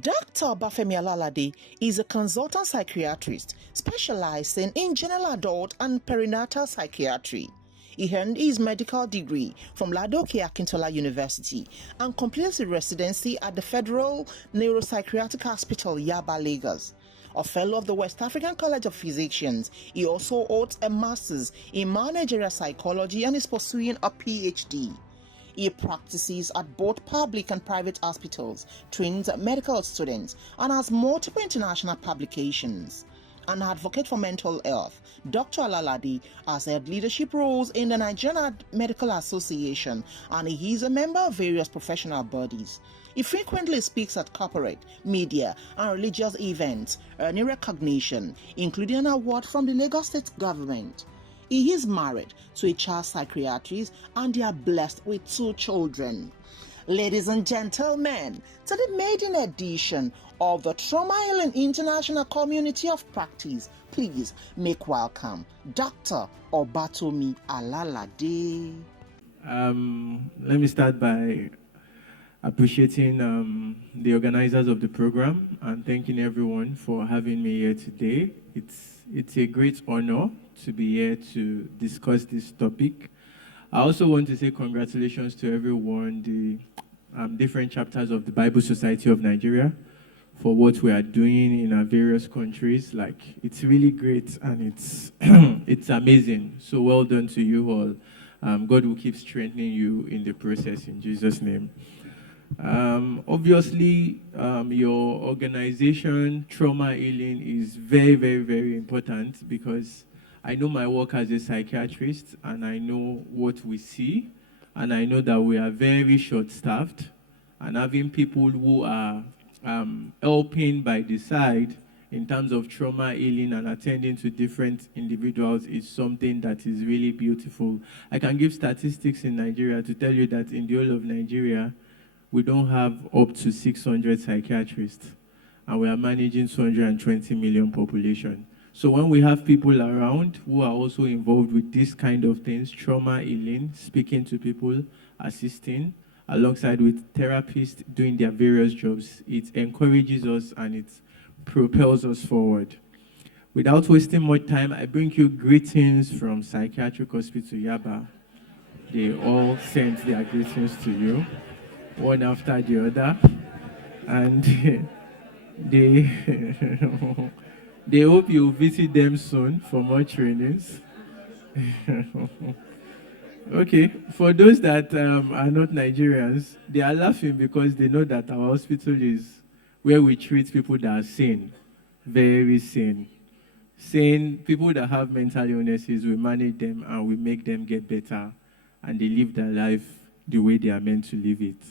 Dr. Obafemi Alalade is a consultant psychiatrist specializing in general adult and perinatal psychiatry. He earned his medical degree from Ladoke Akintola University and completed his residency at the Federal Neuropsychiatric Hospital, Yaba, Lagos. A fellow of the West African College of Physicians, he also holds a master's in managerial psychology and is pursuing a PhD. He practices at both public and private hospitals, trains medical students, and has multiple international publications. An advocate for mental health, Dr. Alalade has held leadership roles in the Nigerian Medical Association, and he is a member of various professional bodies. He frequently speaks at corporate, media, and religious events, earning recognition, including an award from the Lagos State government. He is married to a child psychiatrist and they are blessed with 2 children. Ladies and gentlemen, to the maiden edition of the Trauma Healing International Community of Practice, please make welcome Dr. Obatomi Alalade. Let me start by appreciating the organizers of the program and thanking everyone for having me here today. It's a great honor to be here to discuss this topic. I also want to say congratulations to everyone, the different chapters of the Bible Society of Nigeria, for what we are doing in our various countries. Like, it's really great and it's it's amazing. So well done to you all. God will keep strengthening you in the process in Jesus' name. Obviously, your organization, Trauma Healing, is very, very, very important because I know my work as a psychiatrist and I know what we see, and I know that we are very short-staffed, and having people who are helping by the side in terms of trauma healing and attending to different individuals is something that is really beautiful. I can give statistics in Nigeria to tell you that in the whole of Nigeria, we don't have up to 600 psychiatrists, and we are managing 220 million population. So when we have people around who are also involved with this kind of things, trauma healing, speaking to people, assisting, alongside with therapists doing their various jobs, it encourages us and it propels us forward. Without wasting much time, I bring you greetings from Psychiatric Hospital Yaba. They all sent their greetings to you, one after the other, and they hope you visit them soon for more trainings. Okay, for those that are not Nigerians, they are laughing because they know that our hospital is where we treat people that are sane, very sane. Sane, people that have mental illnesses, we manage them and we make them get better, and they live their life the way they are meant to live it.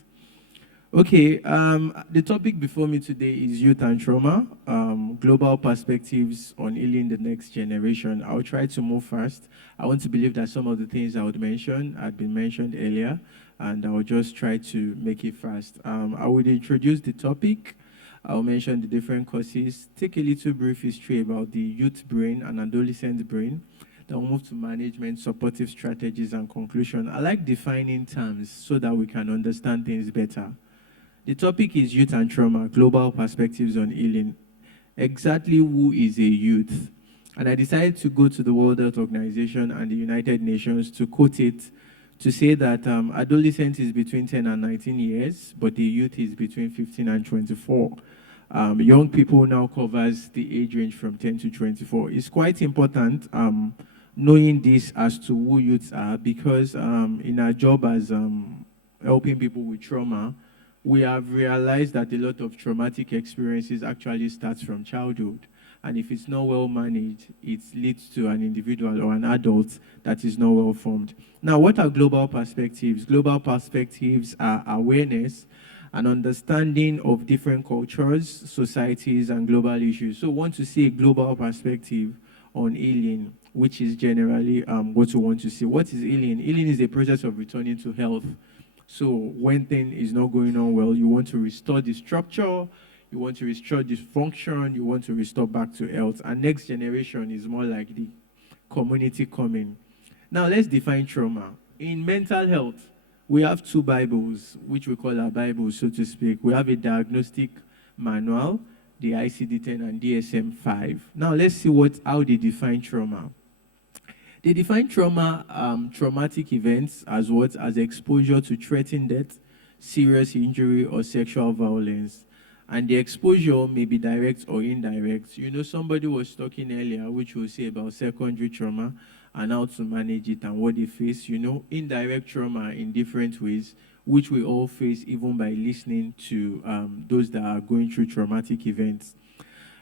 Okay, the topic before me today is youth and trauma, global perspectives on healing the next generation. I'll try to move fast. I want to believe that some of the things I would mention had been mentioned earlier, and I'll just try to make it fast. I will introduce the topic. I'll mention the different causes, take a little brief history about the youth brain and adolescent brain. Then we'll move to management, supportive strategies, and conclusion. I like defining terms so that we can understand things better. The topic is youth and trauma, global perspectives on healing. Exactly who is a youth? And I decided to go to the World Health Organization and the United Nations to quote it, to say that adolescent is between 10 and 19 years, but the youth is between 15 and 24. Young people now covers the age range from 10 to 24. It's quite important knowing this as to who youths are, because in our job as helping people with trauma, we have realized that a lot of traumatic experiences actually starts from childhood. And if it's not well managed, it leads to an individual or an adult that is not well formed. Now, what are global perspectives? Global perspectives are awareness and understanding of different cultures, societies, and global issues. So we want to see a global perspective on healing, which is generally what we want to see. What is healing? Healing is a process of returning to health. So when things is not going on well, you want to restore the structure, you want to restore the function, you want to restore back to health. And next generation is more like the community coming. Now let's define trauma. In mental health, we have 2 Bibles, which we call our Bibles, so to speak. We have a diagnostic manual, the ICD-10 and DSM-5. Now let's see how they define trauma. They define trauma, traumatic events as what? As exposure to threatened death, serious injury, or sexual violence. And the exposure may be direct or indirect. You know, somebody was talking earlier, which will say about secondary trauma and how to manage it and what they face. You know, indirect trauma in different ways, which we all face even by listening to those that are going through traumatic events.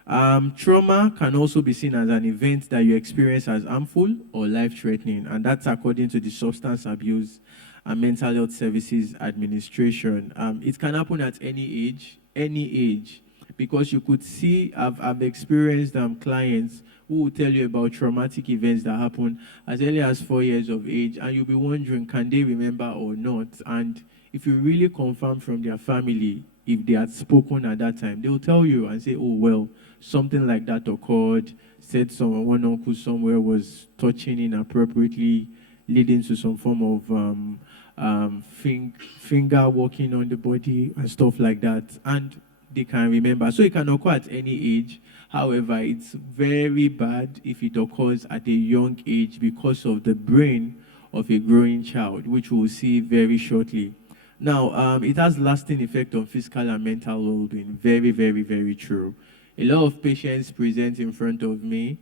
Trauma can also be seen as an event that you experience as harmful or life-threatening, and that's according to the Substance Abuse and Mental Health Services Administration. It can happen at any age, because you could see, I've experienced clients who will tell you about traumatic events that happen as early as 4 years of age, and you'll be wondering, can they remember or not? And if you really confirm from their family, if they had spoken at that time, they'll tell you and say, oh, well, something like that occurred, said one uncle somewhere was touching inappropriately, leading to some form of finger walking on the body and stuff like that. And they can remember. So it can occur at any age. However, it's very bad if it occurs at a young age because of the brain of a growing child, which we'll see very shortly. Now, it has lasting effect on physical and mental well-being. Very, very, very true. A lot of patients present in front of me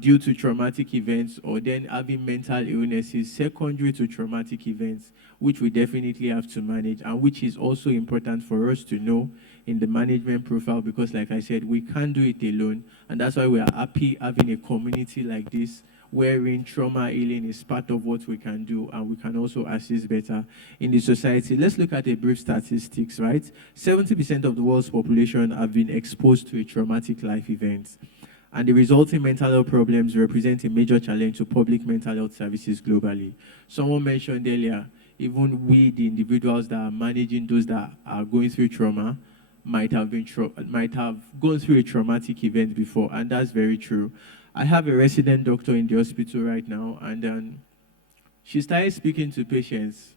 due to traumatic events or then having mental illnesses secondary to traumatic events, which we definitely have to manage and which is also important for us to know in the management profile because, like I said, we can't do it alone. And that's why we are happy having a community like this wherein trauma healing is part of what we can do and we can also assist better in the society. Let's look at a brief statistics, right? 70% of the world's population have been exposed to a traumatic life event. And the resulting mental health problems represent a major challenge to public mental health services globally. Someone mentioned earlier, even we, the individuals that are managing those that are going through trauma, might have gone through a traumatic event before, and that's very true. I have a resident doctor in the hospital right now, and she started speaking to patients.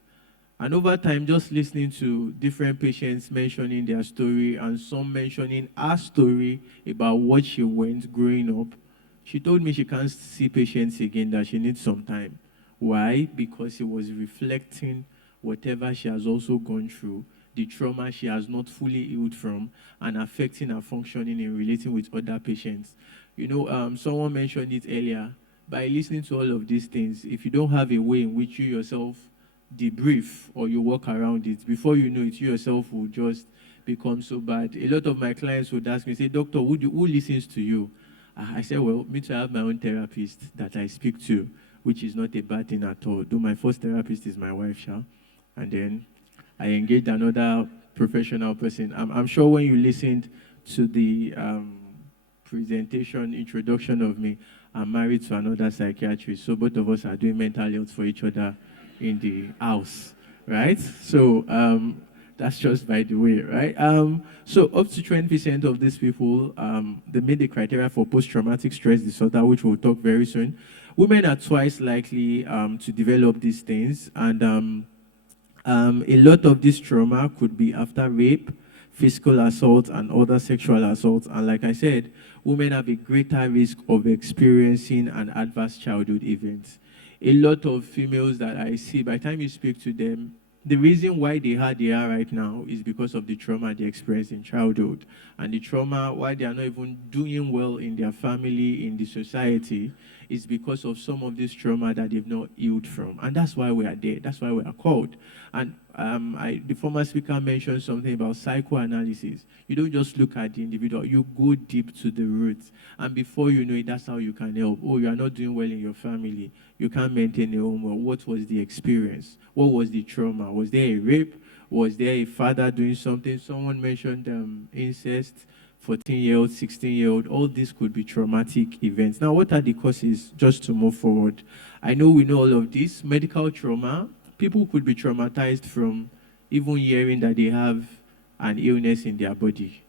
And over time, just listening to different patients mentioning their story and some mentioning her story about what she went growing up, she told me she can't see patients again, that she needs some time. Why? Because it was reflecting whatever she has also gone through, the trauma she has not fully healed from, and affecting her functioning in relating with other patients. You know, someone mentioned it earlier. By listening to all of these things, if you don't have a way in which you yourself debrief or you walk around it, before you know it, you yourself will just become so bad. A lot of my clients would ask me, say, doctor, who listens to you? I said, well, me too, I have my own therapist that I speak to, which is not a bad thing at all. Though my first therapist is my wife, Sha. And then I engaged another professional person. I'm sure when you listened to the presentation, introduction of me, I'm married to another psychiatrist. So both of us are doing mental health for each other in the house, right? So that's just by the way, right? So up to 20% of these people, they meet the criteria for post-traumatic stress disorder, which we'll talk very soon. Women are twice likely to develop these things, and a lot of this trauma could be after rape, physical assault, and other sexual assaults. And like I said, women have a greater risk of experiencing an adverse childhood event. A lot of females that I see, by the time you speak to them, the reason why they are right now is because of the trauma they experienced in childhood. And the trauma, why they are not even doing well in their family, in the society, is because of some of this trauma that they've not healed from. And that's why we are there. That's why we are called. And the former speaker mentioned something about psychoanalysis. You don't just look at the individual. You go deep to the roots. And before you know it, that's how you can help. Oh, you are not doing well in your family. You can't maintain a home well. What was the experience? What was the trauma? Was there a rape? Was there a father doing something? Someone mentioned incest. 14-year-old, 16-year-old, all this could be traumatic events. Now, what are the causes, just to move forward? I know we know all of this. Medical trauma, people could be traumatized from even hearing that they have an illness in their body.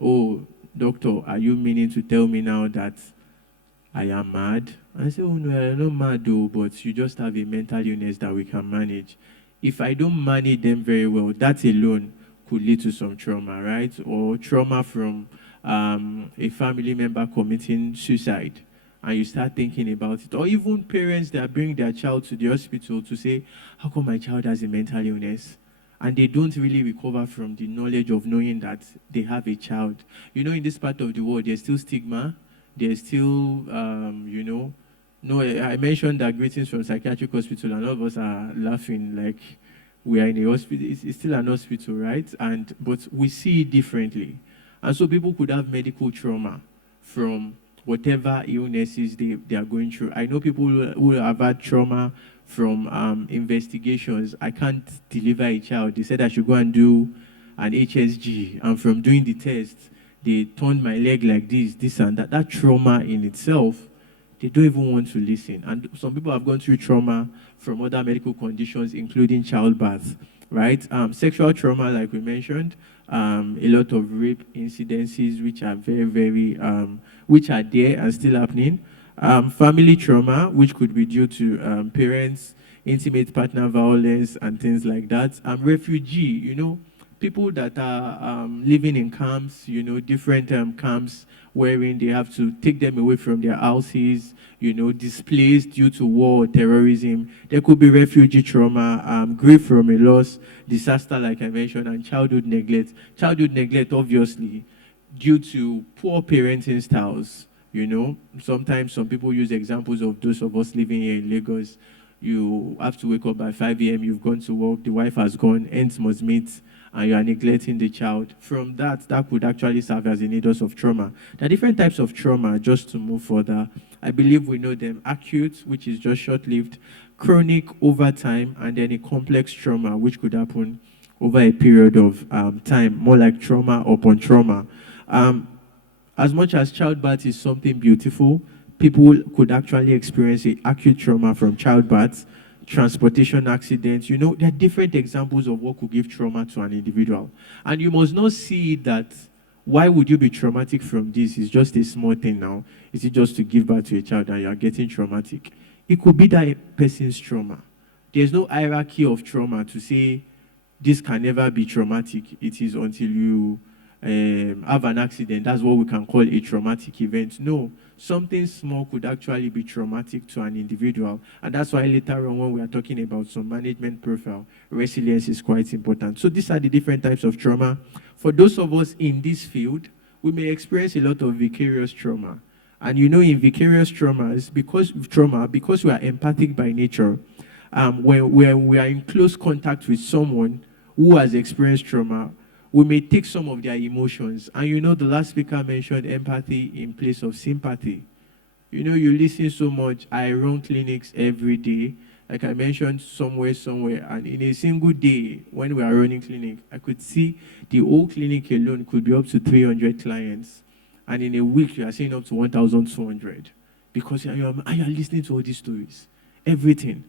Oh, doctor, are you meaning to tell me now that I am mad? I say, oh no, I'm not mad though, but you just have a mental illness that we can manage. If I don't manage them very well, that alone could lead to some trauma, right? Or trauma from a family member committing suicide, and you start thinking about it. Or even parents that bring their child to the hospital to say, how come my child has a mental illness? And they don't really recover from the knowledge of knowing that they have a child. You know, in this part of the world, there's still stigma. There's still, no, I mentioned that greetings from psychiatric hospital, and all of us are laughing like we are in a hospital. It's still an hospital, right? But we see it differently. And so people could have medical trauma from whatever illnesses they are going through. I know people who have had trauma from investigations. I can't deliver a child. They said I should go and do an HSG. And from doing the test, they turned my leg like this and that. That trauma in itself, they don't even want to listen. And some people have gone through trauma from other medical conditions, including childbirth, right? Sexual trauma, like we mentioned, a lot of rape incidences, which are which are there and still happening. Family trauma, which could be due to parents, intimate partner violence, and things like that. Refugee, people that are living in camps, different camps, wherein they have to take them away from their houses, displaced due to war, terrorism. There could be refugee trauma, grief from a loss, disaster, like I mentioned, and childhood neglect. Childhood neglect, obviously, due to poor parenting styles. Sometimes some people use examples of those of us living here in Lagos. You have to wake up by 5 a.m., you've gone to work, the wife has gone, ends must meet, and you are neglecting the child. From that could actually serve as a needles of trauma. There are different types of trauma, just to move further. I believe we know them. Acute, which is just short-lived, chronic over time, and then a complex trauma, which could happen over a period of time, more like trauma upon trauma. As much as childbirth is something beautiful, people could actually experience an acute trauma from childbirth, transportation accidents. There are different examples of what could give trauma to an individual. And you must not see that, why would you be traumatic from this? It's just a small thing now. Is it just to give birth to a child and you are getting traumatic? It could be that person's trauma. There's no hierarchy of trauma to say this can never be traumatic. It is until you have an accident. That's what we can call a traumatic event. No, something small could actually be traumatic to an individual. And that's why later on, when we are talking about some management profile, resilience is quite important. So these are the different types of trauma. For those of us in this field, we may experience a lot of vicarious trauma. And in vicarious traumas, because we are empathic by nature, when we are in close contact with someone who has experienced trauma, we may take some of their emotions. And the last speaker mentioned empathy in place of sympathy. You listen so much. I run clinics every day. Like I mentioned, somewhere. And in a single day, when we are running clinic, I could see the whole clinic alone could be up to 300 clients. And in a week, you are seeing up to 1,200. Because you are listening to all these stories. Everything.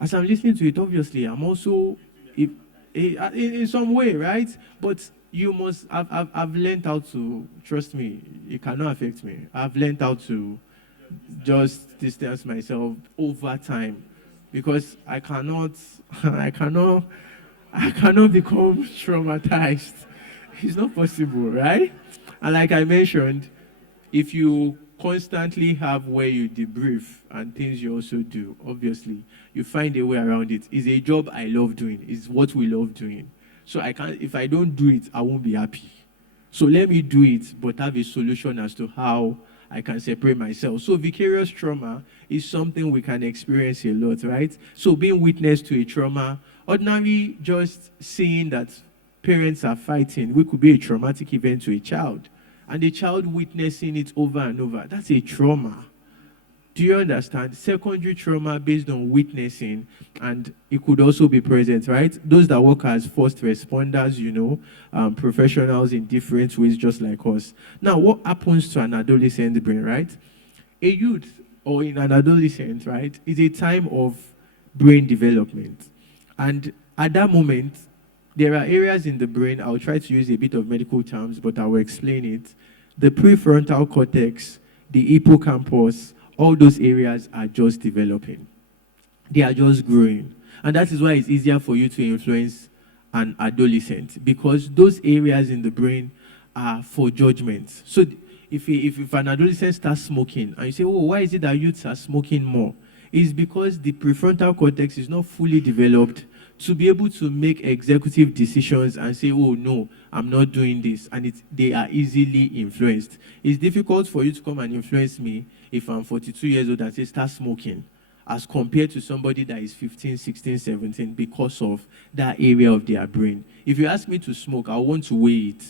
As I'm listening to it, obviously, I'm also... in some way, right? But you must, I've learned how to, trust me, it cannot affect me. I've learned how to just distance myself over time, because I cannot become traumatized. It's not possible, right? And like I mentioned, if you constantly have where you debrief and things you also do, obviously, you find a way around it. It's a job I love doing. It's what we love doing. So if I don't do it, I won't be happy. So let me do it, but have a solution as to how I can separate myself. So vicarious trauma is something we can experience a lot, right? So being witness to a trauma, ordinarily just seeing that parents are fighting, we could be a traumatic event to a child. And the child witnessing it over and over, that's a trauma. Do you understand? Secondary trauma based on witnessing, and it could also be present, right? Those that work as first responders, professionals in different ways, just like us. Now, what happens to an adolescent brain, right? A youth or in an adolescent, right, is a time of brain development. And at that moment, there are areas in the brain, I'll try to use a bit of medical terms, but I will explain it. The prefrontal cortex, the hippocampus, all those areas are just developing. They are just growing. And that is why it's easier for you to influence an adolescent, because those areas in the brain are for judgment. So if an adolescent starts smoking and you say, oh, why is it that youths are smoking more? It's because the prefrontal cortex is not fully developed to be able to make executive decisions and say, oh, no, I'm not doing this. And they are easily influenced. It's difficult for you to come and influence me if I'm 42 years old and say, start smoking, as compared to somebody that is 15, 16, 17, because of that area of their brain. If you ask me to smoke, I want to weigh it.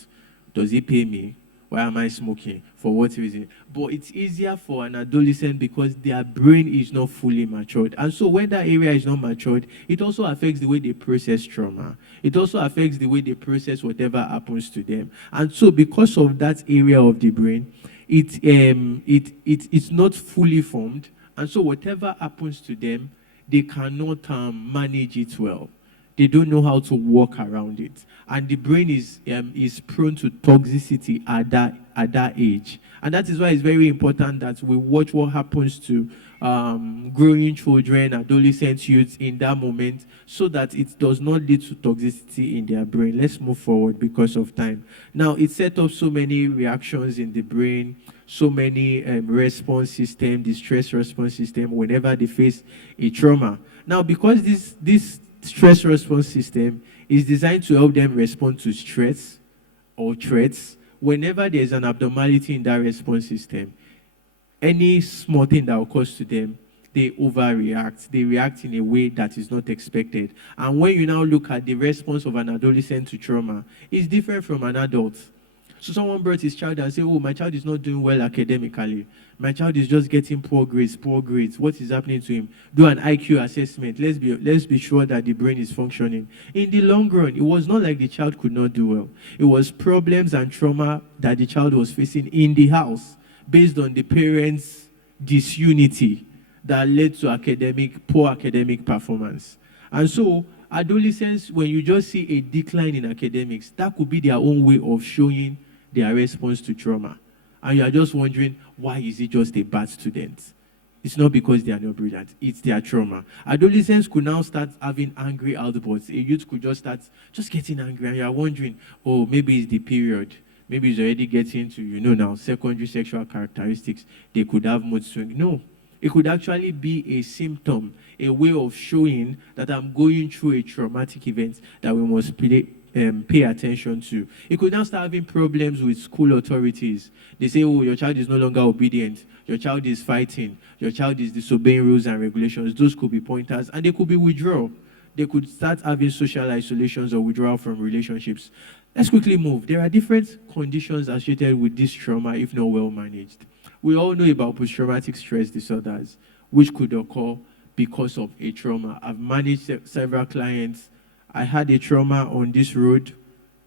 Does it pay me? Why am I smoking? For what reason? But it's easier for an adolescent because their brain is not fully matured. And so when that area is not matured, it also affects the way they process trauma. It also affects the way they process whatever happens to them. And so because of that area of the brain, it's not fully formed. And so whatever happens to them, they cannot manage it well. They don't know how to walk around it. And the brain is prone to toxicity at that age. And that is why it's very important that we watch what happens to growing children, adolescents, youths in that moment, so that it does not lead to toxicity in their brain. Let's move forward because of time. Now, it set up so many reactions in the brain, so many response system, the stress response system, whenever they face a trauma. Now, because this stress response system is designed to help them respond to stress or threats, whenever there's an abnormality in that response system, any small thing that occurs to them, they overreact. They react in a way that is not expected. And when you now look at the response of an adolescent to trauma, it's different from an adult. So someone brought his child and said, oh, my child is not doing well academically. My child is just getting poor grades, poor grades. What is happening to him? Do an IQ assessment. Let's be sure that the brain is functioning. In the long run, it was not like the child could not do well. It was problems and trauma that the child was facing in the house based on the parents' disunity that led to poor academic performance. And so adolescents, when you just see a decline in academics, that could be their own way of showing their response to trauma. And you are just wondering, why is it just a bad student? It's not because they are not brilliant. It's their trauma. Adolescents could now start having angry outbursts. A youth could just start getting angry. And you are wondering, oh, maybe it's the period. Maybe it's already getting to, now, secondary sexual characteristics. They could have mood swing. No. It could actually be a symptom, a way of showing that I'm going through a traumatic event that we must pay attention to. It could now start having problems with school authorities. They say, oh, your child is no longer obedient. Your child is fighting. Your child is disobeying rules and regulations. Those could be pointers. And they could be withdrawal. They could start having social isolations or withdrawal from relationships. Let's quickly move. There are different conditions associated with this trauma if not well managed. We all know about post-traumatic stress disorders, which could occur because of a trauma. I've managed several clients. I had a trauma on this road.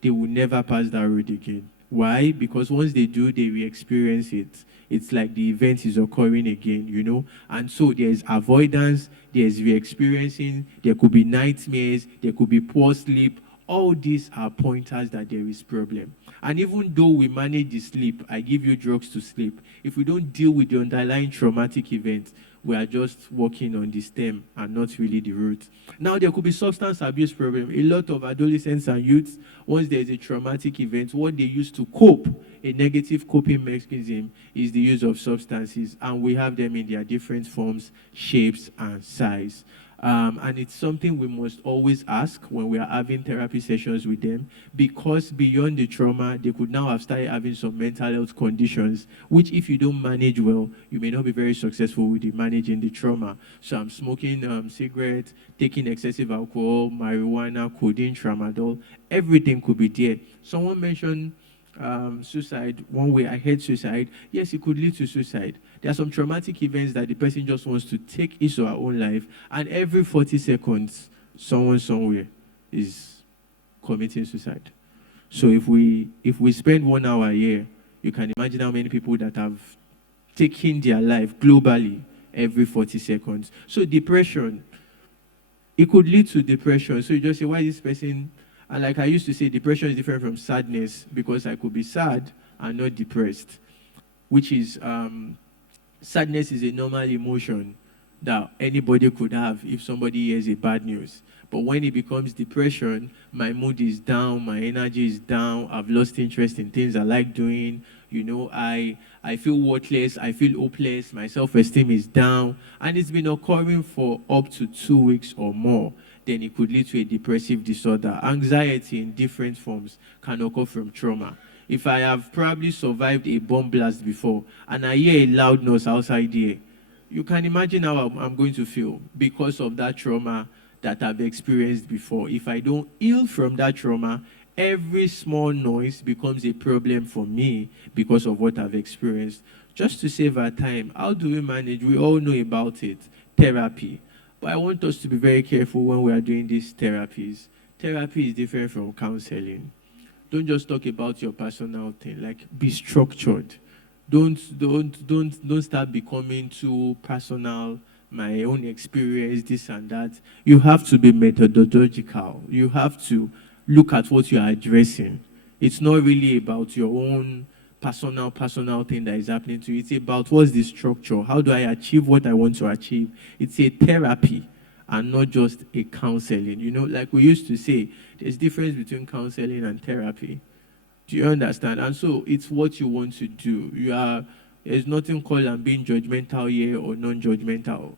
They will never pass that road again. Why? Because once they do, they re-experience it. It's like the event is occurring again, And so there's avoidance, there's re-experiencing, there could be nightmares, there could be poor sleep. All these are pointers that there is problem. And even though we manage the sleep, I give you drugs to sleep, if we don't deal with the underlying traumatic event, we are just working on the stem and not really the root. Now, there could be substance abuse problem. A lot of adolescents and youths, once there's a traumatic event, what they use to cope, a negative coping mechanism, is the use of substances. And we have them in their different forms, shapes, and size. And it's something we must always ask when we are having therapy sessions with them, because beyond the trauma, they could now have started having some mental health conditions, which if you don't manage well, you may not be very successful with managing the trauma. So I'm smoking cigarettes, taking excessive alcohol, marijuana, codeine, tramadol, everything could be there. Someone mentioned suicide. One way I heard suicide. Yes, it could lead to suicide. There are some traumatic events that the person just wants to take his or her own life, and every 40 seconds, someone somewhere is committing suicide. So if we spend 1 hour a year, you can imagine how many people that have taken their life globally every 40 seconds. So depression, it could lead to depression. So you just say, why is this person? And like I used to say, depression is different from sadness, because I could be sad and not depressed, which is sadness is a normal emotion that anybody could have if somebody hears a bad news. But when it becomes depression, my mood is down, my energy is down, I've lost interest in things I like doing. I feel worthless, I feel hopeless, my self-esteem is down, and it's been occurring for up to 2 weeks or more. Then it could lead to a depressive disorder. Anxiety in different forms can occur from trauma. If I have probably survived a bomb blast before and I hear a loud noise outside here, you can imagine how I'm going to feel because of that trauma that I've experienced before. If I don't heal from that trauma, every small noise becomes a problem for me because of what I've experienced. Just to save our time, how do we manage? We all know about it, therapy. But I want us to be very careful when we are doing these therapies. Therapy is different from counseling. Don't just talk about your personal thing. Like, be structured. Don't start becoming too personal. My own experience, this and that. You have to be methodological. You have to look at what you are addressing. It's not really about your own personal thing that is happening to you. It's about what's the structure. How do I achieve what I want to achieve? It's a therapy and not just a counseling. Like we used to say, there's difference between counseling and therapy. Do you understand? And so it's what you want to do. There's nothing called I'm being judgmental here or non-judgmental.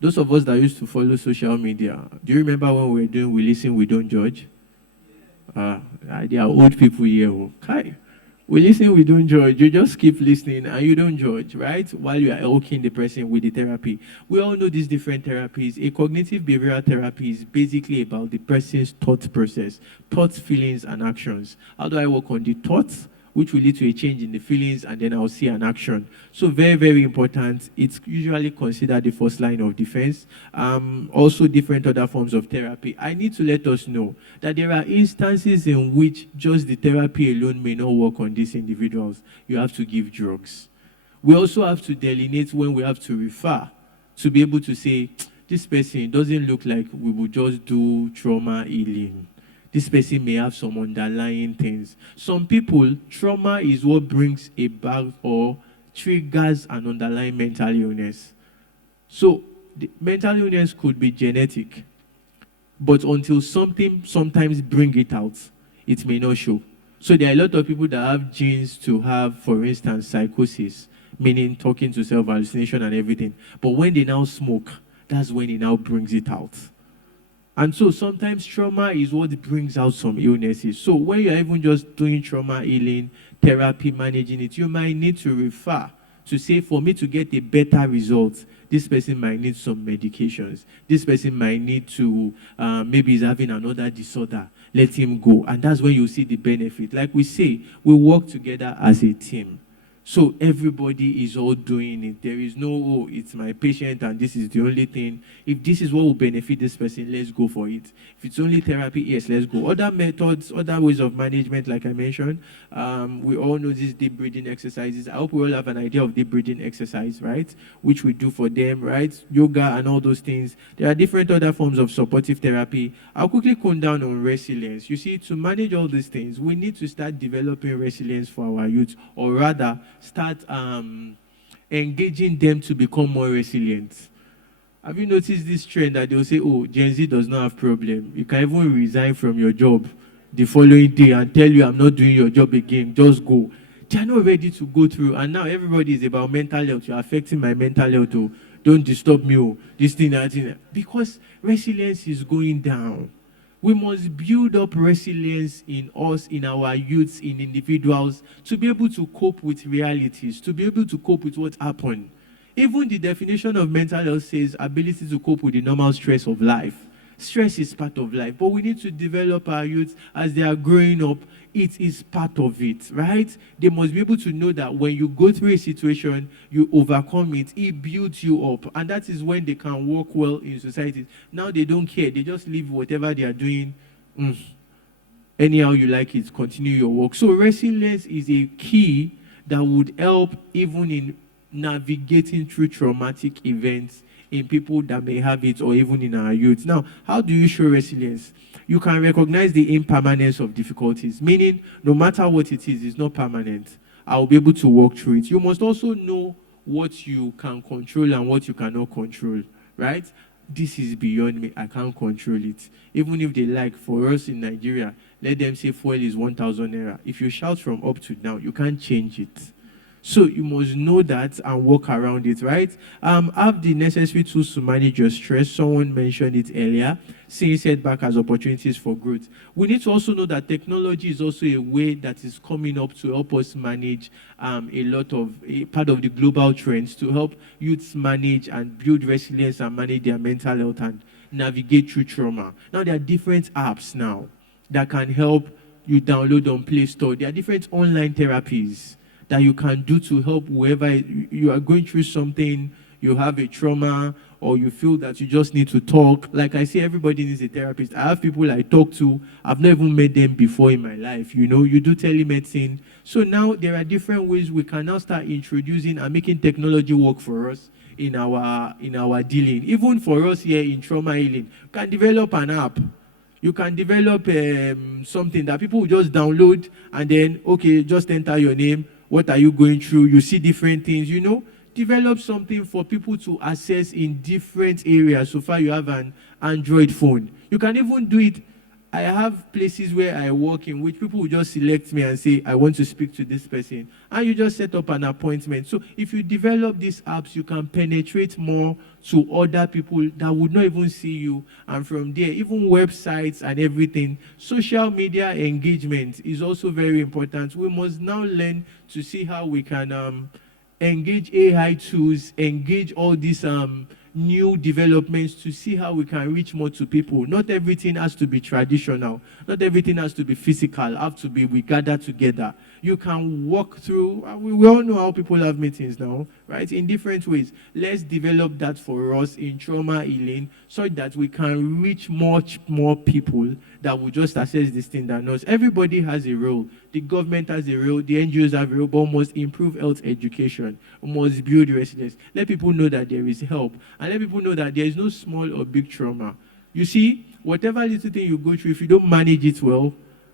Those of us that used to follow social media, do you remember when we were doing We Listen, We Don't Judge? There are old people here. Okay. We listen, we don't judge. You just keep listening and you don't judge, right? While you are helping the person with the therapy. We all know these different therapies. A cognitive behavioral therapy is basically about the person's thought process, thoughts, feelings, and actions. How do I work on the thoughts, which will lead to a change in the feelings, and then I'll see an action. So very, very important. It's usually considered the first line of defense. Also different other forms of therapy. I need to let us know that there are instances in which just the therapy alone may not work on these individuals. You have to give drugs. We also have to delineate when we have to refer to be able to say, this person doesn't look like we will just do trauma healing. This person may have some underlying things. Some people, trauma is what brings about or triggers an underlying mental illness. So, the mental illness could be genetic, but until something sometimes bring it out, it may not show. So there are a lot of people that have genes to have, for instance, psychosis, meaning talking to self, hallucination and everything. But when they now smoke, that's when it now brings it out. And so sometimes trauma is what brings out some illnesses. So when you're even just doing trauma healing, therapy, managing it, you might need to refer to say, for me to get a better result, this person might need some medications. This person might need to, maybe he's having another disorder. Let him go. And that's when you see the benefit. Like we say, we work together as a team. So everybody is all doing it. There is no, oh, it's my patient and this is the only thing. If this is what will benefit this person, let's go for it. If it's only therapy, yes, let's go. Other methods, other ways of management, like I mentioned, we all know these deep breathing exercises. I hope we all have an idea of deep breathing exercise, right? Which we do for them, right? Yoga and all those things. There are different other forms of supportive therapy. I'll quickly come down on resilience. You see, to manage all these things, we need to start developing resilience for our youth, or rather, start engaging them to become more resilient. Have you noticed this trend that they'll say, oh, Gen Z does not have problem. You can even resign from your job the following day and tell you, I'm not doing your job again, just go. They are not ready to go through. And now everybody is about mental health. You're affecting my mental health. Oh, don't disturb me. Oh, this thing, that thing. Because resilience is going down. We must build up resilience in us, in our youths, in individuals, to be able to cope with realities, to be able to cope with what happened. Even the definition of mental health says ability to cope with the normal stress of life. Stress is part of life, but we need to develop our youths as they are growing up. It is part of it, right? They must be able to know that when you go through a situation, you overcome it. It builds you up, and that is when they can work well in society. Now they don't care. They just leave whatever they are doing. Anyhow you like it, continue your work. So resilience is a key that would help even in navigating through traumatic events in people that may have it, or even in our youth. Now, how do you show resilience? You can recognize the impermanence of difficulties, meaning no matter what it is, it's not permanent. I'll be able to walk through it. You must also know what you can control and what you cannot control, right? This is beyond me. I can't control it. Even if they like, for us in Nigeria, let them say fuel is 1,000 naira. If you shout from up to down, you can't change it. So you must know that and work around it, right? Have the necessary tools to manage your stress. Someone mentioned it earlier, seeing setback as opportunities for growth. We need to also know that technology is also a way that is coming up to help us manage a part of the global trends to help youths manage and build resilience and manage their mental health and navigate through trauma. Now there are different apps now that can help you download on Play Store. There are different online therapies that you can do to help whoever you are going through something, you have a trauma, or you feel that you just need to talk. Like I say, everybody needs a therapist. I have people I talk to, I've never even met them before in my life. You know, you do telemedicine. So now there are different ways we can now start introducing and making technology work for us in our dealing. Even for us here in trauma healing, we can develop an app. You can develop something that people will just download and then, okay, just enter your name. What are you going through? You see different things, you know. Develop something for people to access in different areas. So far, you have an Android phone. You can even do it. I have places where I work in which people will just select me and say, I want to speak to this person. And you just set up an appointment. So if you develop these apps, you can penetrate more to other people that would not even see you. And from there, even websites and everything, social media engagement is also very important. We must now learn to see how we can engage AI tools, engage all these new developments to see how we can reach more to people. Not everything has to be traditional. Not everything has to be physical. Have to be we gather together. You can walk through. We all know how people have meetings now, right? In different ways. Let's develop that for us in trauma healing so that we can reach much more people that will just access this thing than us. Everybody has a role. The government has a role. The NGOs have a role, but we must improve health education. We must build resilience. Let people know that there is help. And let people know that there is no small or big trauma. You see, whatever little thing you go through, if you don't manage it well,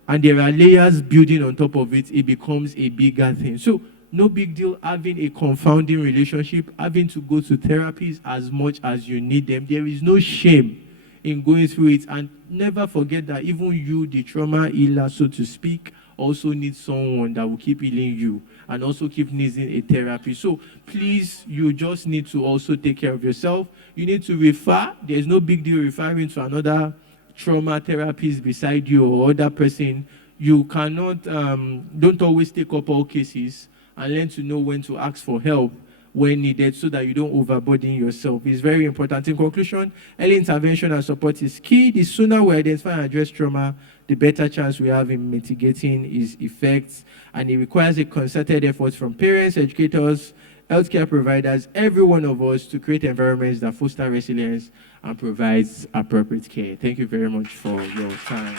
and there are layers building on top of it, it becomes a bigger thing. So, no big deal having a confounding relationship, having to go to therapies as much as you need them. There is no shame in going through it. And never forget that even you, the trauma healer, so to speak, also need someone that will keep healing you and also keep needing a therapy. So please, you just need to also take care of yourself. You need to refer. There's no big deal referring to another trauma therapist beside you or other person. You cannot, don't always take up all cases, and learn to know when to ask for help when needed so that you don't overburden yourself. It's very important. In conclusion, early intervention and support is key. The sooner we identify and address trauma, the better chance we have in mitigating its effects. And it requires a concerted effort from parents, educators, healthcare providers, every one of us to create environments that foster resilience and provides appropriate care. Thank you very much for your time.